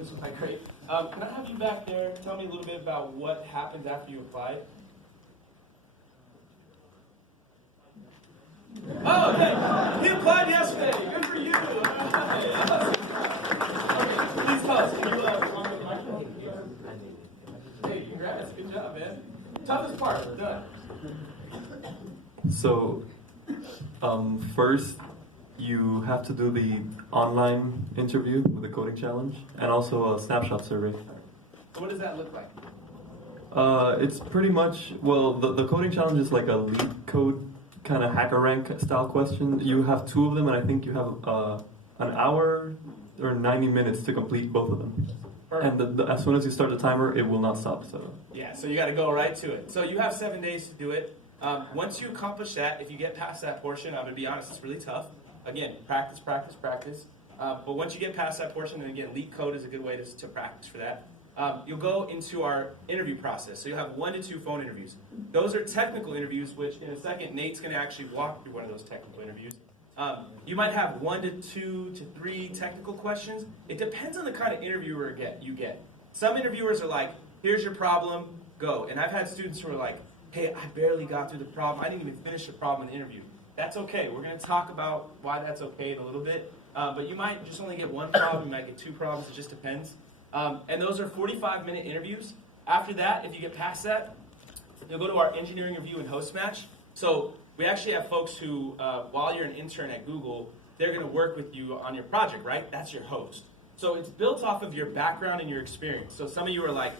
This was great. Can I have you back there tell me a little bit about what happened after you applied? Oh, okay. He applied yesterday. Good for you. Okay, please tell us. Can you come to the microphone? Hey, congrats. Good job, man. Toughest part. Done. So, first, you have to do the online interview with the coding challenge and also a snapshot survey. What does that look like? It's pretty much, well, the coding challenge is like a lead code kind of hacker rank style question. You have 2 of them, and I think you have an hour or 90 minutes to complete both of them. Perfect. And as soon as you start the timer, it will not stop. So yeah, so you got to go right to it. So you have 7 days to do it. Once you accomplish that, if you get past that portion, I'm going to be honest, it's really tough. Again, practice, practice, practice. But once you get past that portion, and again, leak code is a good way to practice for that. You'll go into our interview process. So you'll have 1 to 2 phone interviews. Those are technical interviews, which in a second, Nate's going to actually walk through one of those technical interviews. You might have 1 to 2 to 3 technical questions. It depends on the kind of interviewer you get. Some interviewers are like, here's your problem, go. And I've had students who are like, hey, I barely got through the problem. I didn't even finish the problem in the interview. That's okay. We're going to talk about why that's okay in a little bit. But you might just only get 1 problem. You might get 2 problems. It just depends. And those are 45-minute interviews. After that, if you get past that, you'll go to our engineering review and host match. So we actually have folks who, while you're an intern at Google, they're going to work with you on your project, right? That's your host. So it's built off of your background and your experience. So some of you are like,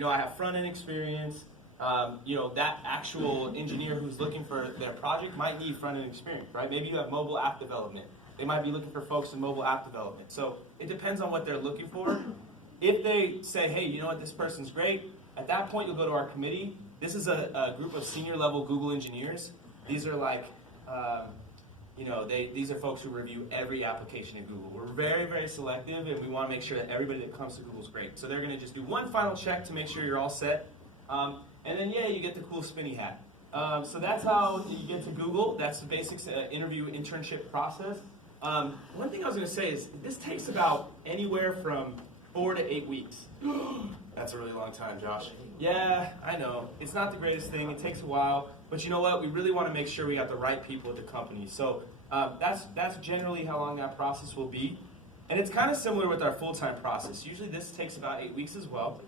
I have front-end experience. That actual engineer who's looking for their project might need front-end experience, right? Maybe you have mobile app development. They might be looking for folks in mobile app development. So it depends on what they're looking for. If they say, hey, you know what, this person's great, at that point you'll go to our committee. This is a group of senior-level Google engineers. These are like, these are folks who review every application in Google. We're very, very selective, and we want to make sure that everybody that comes to Google is great. So they're going to just do one final check to make sure you're all set. And then, you get the cool spinny hat. So that's how you get to Google. That's the basic interview internship process. One thing I was going to say is this takes about anywhere from 4 to 8 weeks. That's a really long time, Josh. Yeah, I know. It's not the greatest thing. It takes a while. But you know what? We really want to make sure we got the right people at the company. So that's generally how long that process will be. And it's kind of similar with our full-time process. Usually this takes about 8 weeks as well.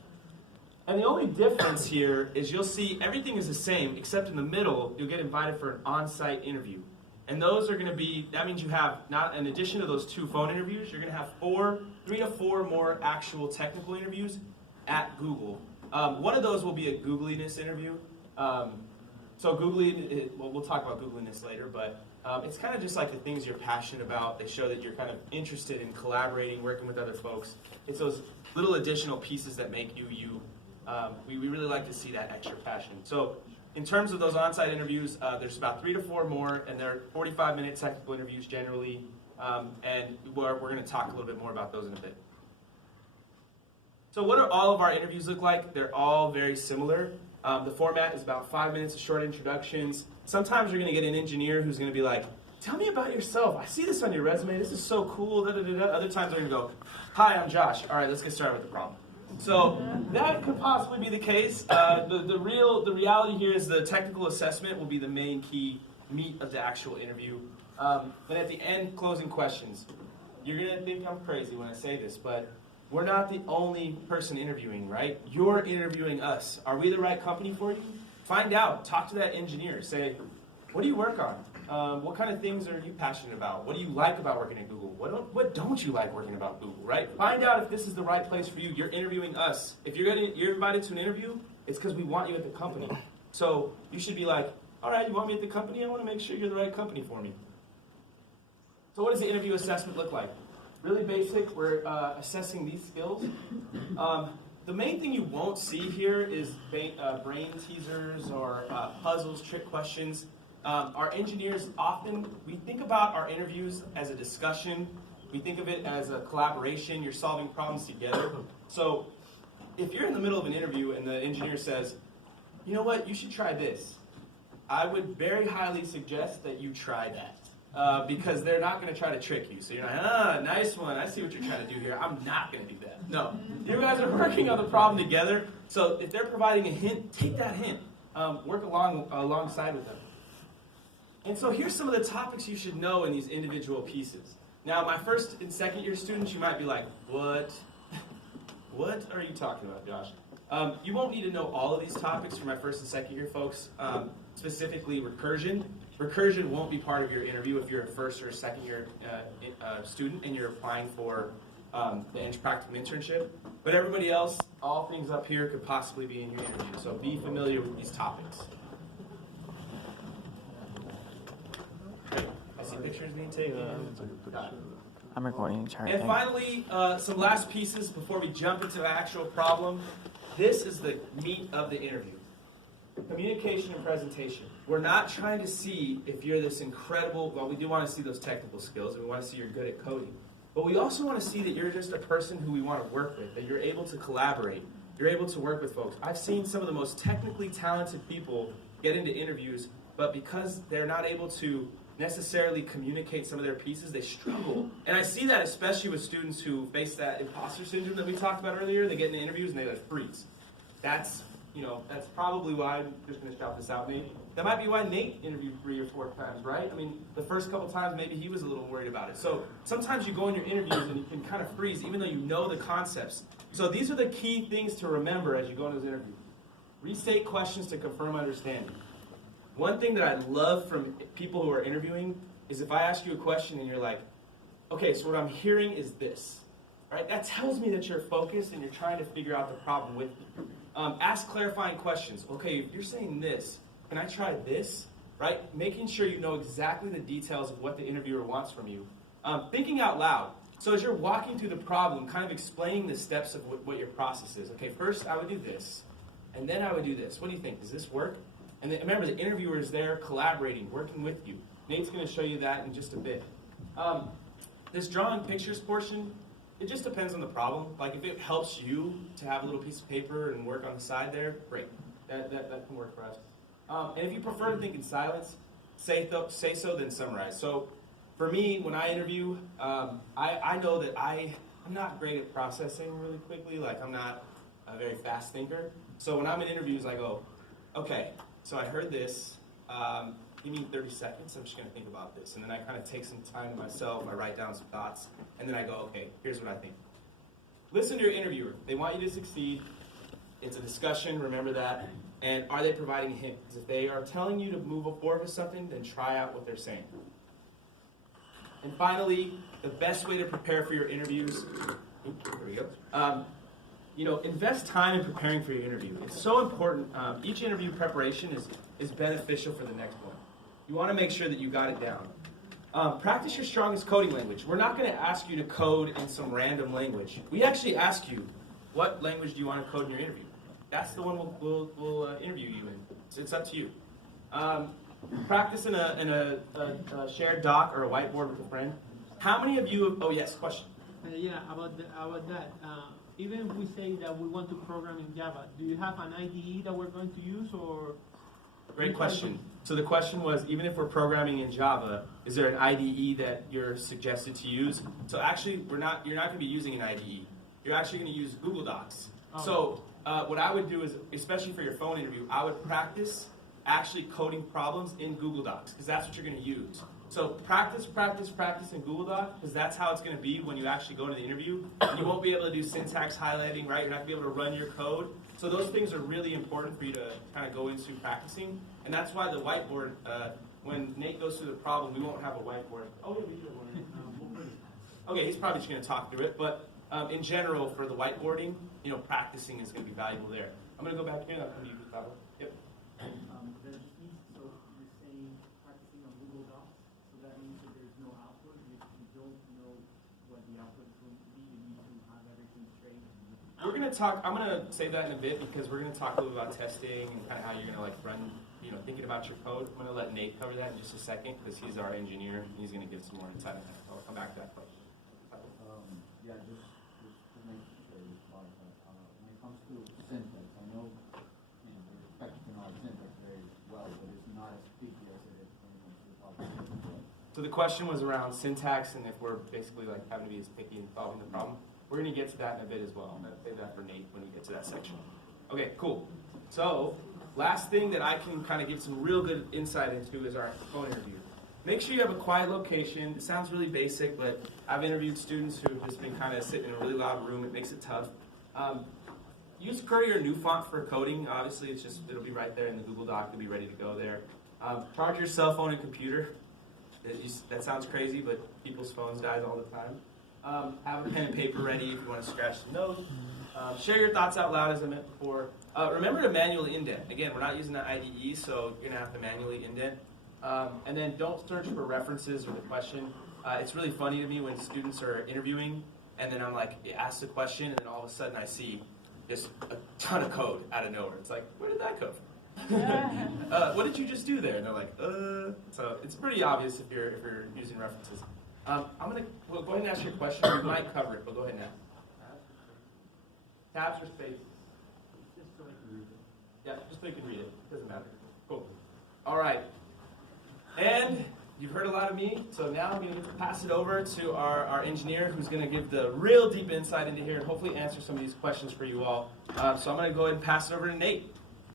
And the only difference here is you'll see everything is the same, except in the middle, you'll get invited for an on-site interview. And those are going to be, that means you have, not in addition to those 2 phone interviews, you're going to have 3 to 4 more actual technical interviews at Google. One of those will be a Googliness interview. So we'll talk about Googliness later, but it's kind of just like the things you're passionate about. They show that you're kind of interested in collaborating, working with other folks. It's those little additional pieces that make you you. We really like to see that extra passion. So in terms of those on-site interviews, there's about 3 to 4 more, and they're 45-minute technical interviews generally, and we're going to talk a little bit more about those in a bit. So what do all of our interviews look like? They're all very similar. The format is about 5 minutes of short introductions. Sometimes you're going to get an engineer who's going to be like, tell me about yourself. I see this on your resume. This is so cool. Da, da, da, da. Other times they're going to go, hi, I'm Josh. All right, let's get started with the problem. So that could possibly be the case. The reality here is the technical assessment will be the main key meat of the actual interview. Then at the end, closing questions. You're going to think I'm crazy when I say this, but we're not the only person interviewing, right? You're interviewing us. Are we the right company for you? Find out. Talk to that engineer. Say, what do you work on? What kind of things are you passionate about? What do you like about working at Google? What don't you like working about Google, right? Find out if this is the right place for you. You're interviewing us. If you're invited to an interview, it's because we want you at the company. So you should be like, all right, you want me at the company? I want to make sure you're the right company for me. So what does the interview assessment look like? Really basic. We're assessing these skills. The main thing you won't see here is brain teasers or puzzles, trick questions. Our engineers we think about our interviews as a discussion. We think of it as a collaboration. You're solving problems together. So if you're in the middle of an interview and the engineer says, you know what, you should try this, I would very highly suggest that you try that. because they're not going to try to trick you. So you're like, nice one. I see what you're trying to do here. I'm not going to do that. No. You guys are working on the problem together. So if they're providing a hint, take that hint. Work alongside with them. And so here's some of the topics you should know in these individual pieces. Now, my first and second year students, you might be like, what? What are you talking about, Josh? You won't need to know all of these topics for my first and second year folks, specifically recursion. Recursion won't be part of your interview if you're a first or a second year student and you're applying for the practicum internship. But everybody else, all things up here could possibly be in your interview. So be familiar with these topics. I see pictures being taken. I'm recording. Sorry. And finally, some last pieces before we jump into the actual problem. This is the meat of the interview. Communication and presentation. We're not trying to see if you're this incredible, well, we do want to see those technical skills, and we want to see you're good at coding. But we also want to see that you're just a person who we want to work with, that you're able to collaborate, you're able to work with folks. I've seen some of the most technically talented people get into interviews, but because they're not able to necessarily communicate some of their pieces, they struggle. And I see that especially with students who face that imposter syndrome that we talked about earlier. They get into interviews and they like freeze. That's probably why, I'm just going to shout this out, Nate. That might be why Nate interviewed 3 or 4 times, right? I mean, the first couple times, maybe he was a little worried about it. So sometimes you go in your interviews and you can kind of freeze, even though you know the concepts. So these are the key things to remember as you go into this interview. Restate questions to confirm understanding. One thing that I love from people who are interviewing is if I ask you a question and you're like, okay, so what I'm hearing is this, right? That tells me that you're focused and you're trying to figure out the problem with me. Ask clarifying questions. Okay, if you're saying this, can I try this, right? Making sure you know exactly the details of what the interviewer wants from you. Thinking out loud. So as you're walking through the problem, kind of explaining the steps of what your process is. Okay, first I would do this, and then I would do this. What do you think? Does this work? And then, remember, the interviewer is there collaborating, working with you. Nate's going to show you that in just a bit. This drawing pictures portion, it just depends on the problem. Like if it helps you to have a little piece of paper and work on the side there, great. That can work for us. And if you prefer to think in silence, say so, then summarize. So for me, when I interview, I know that I'm not great at processing really quickly. Like I'm not a very fast thinker. So when I'm in interviews, I go, okay, so I heard this. Give me 30 seconds. I'm just going to think about this. And then I kind of take some time to myself. I write down some thoughts. And then I go, okay, here's what I think. Listen to your interviewer. They want you to succeed. It's a discussion. Remember that. And are they providing a hint? Because if they are telling you to move forward with something, then try out what they're saying. And finally, the best way to prepare for your interviews, here we go. Invest time in preparing for your interview. It's so important. Each interview preparation is beneficial for the next one. You want to make sure that you got it down. Practice your strongest coding language. We're not going to ask you to code in some random language. We actually ask you, what language do you want to code in your interview? That's the one we'll interview you in. So it's up to you. Practice in a shared doc or a whiteboard with a friend. How many of you? Oh yes, question. About that. Even if we say that we want to program in Java, do you have an IDE that we're going to use, or? Great question. So the question was, even if we're programming in Java, is there an IDE that you're suggested to use? So actually, you're not going to be using an IDE. You're actually going to use Google Docs. Oh. So what I would do is, especially for your phone interview, I would practice actually coding problems in Google Docs, because that's what you're going to use. So practice in Google Docs, because that's how it's going to be when you actually go into the interview. You won't be able to do syntax highlighting, right? You're not going to be able to run your code. So those things are really important for you to kind of go into practicing. And that's why the whiteboard, when Nate goes through the problem, we won't have a whiteboard. Oh, yeah, we do one. Okay, he's probably just going to talk through it. But in general, for the whiteboarding, practicing is going to be valuable there. I'm going to go back here and I'll come to you, Gustavo. Yep. So you're saying practicing on Google Docs, so that means that there's no output. If you don't know what the output is going to be, you need to have everything straight. We're going to talk, I'm going to save that in a bit because we're going to talk a little bit about testing and kind of how you're going to run, thinking about your code. I'm going to let Nate cover that in just a second because he's our engineer and he's going to give some more insight on that. I'll come back to that question. Just to make sure when it comes to syntax, I know we respect our syntax very well, but it's not as sticky as it is when it comes to public. So the question was around syntax and if we're basically like having to be as picky in solving the problem. We're going to get to that in a bit as well. I'm going to save that for Nate when we get to that section. Okay, cool. So, last thing that I can kind of give some real good insight into is our phone interview. Make sure you have a quiet location. It sounds really basic, but I've interviewed students who have just been kind of sitting in a really loud room. It makes it tough. Use Courier new font for coding. Obviously, it'll be right there in the Google Doc. It'll be ready to go there. Charge your cell phone and computer. That sounds crazy, but people's phones die all the time. Have a pen and paper ready if you want to scratch some notes. Share your thoughts out loud, as I meant before. Remember to manually indent. Again, we're not using the IDE, so you're going to have to manually indent. And then don't search for references or the question. It's really funny to me when students are interviewing, and then I'm like, ask the question, and then all of a sudden I see just a ton of code out of nowhere. It's like, where did that come from? What did you just do there? And they're like, So it's pretty obvious if you're using references. We'll go ahead and ask your question. We might cover it, but go ahead and ask. Tabs or spaces? Just so I can read it. Yeah, just so you can read it. Doesn't matter. Cool. All right. And you've heard a lot of me, so now I'm going to pass it over to our engineer who's going to give the real deep insight into here and hopefully answer some of these questions for you all. So I'm going to go ahead and pass it over to Nate.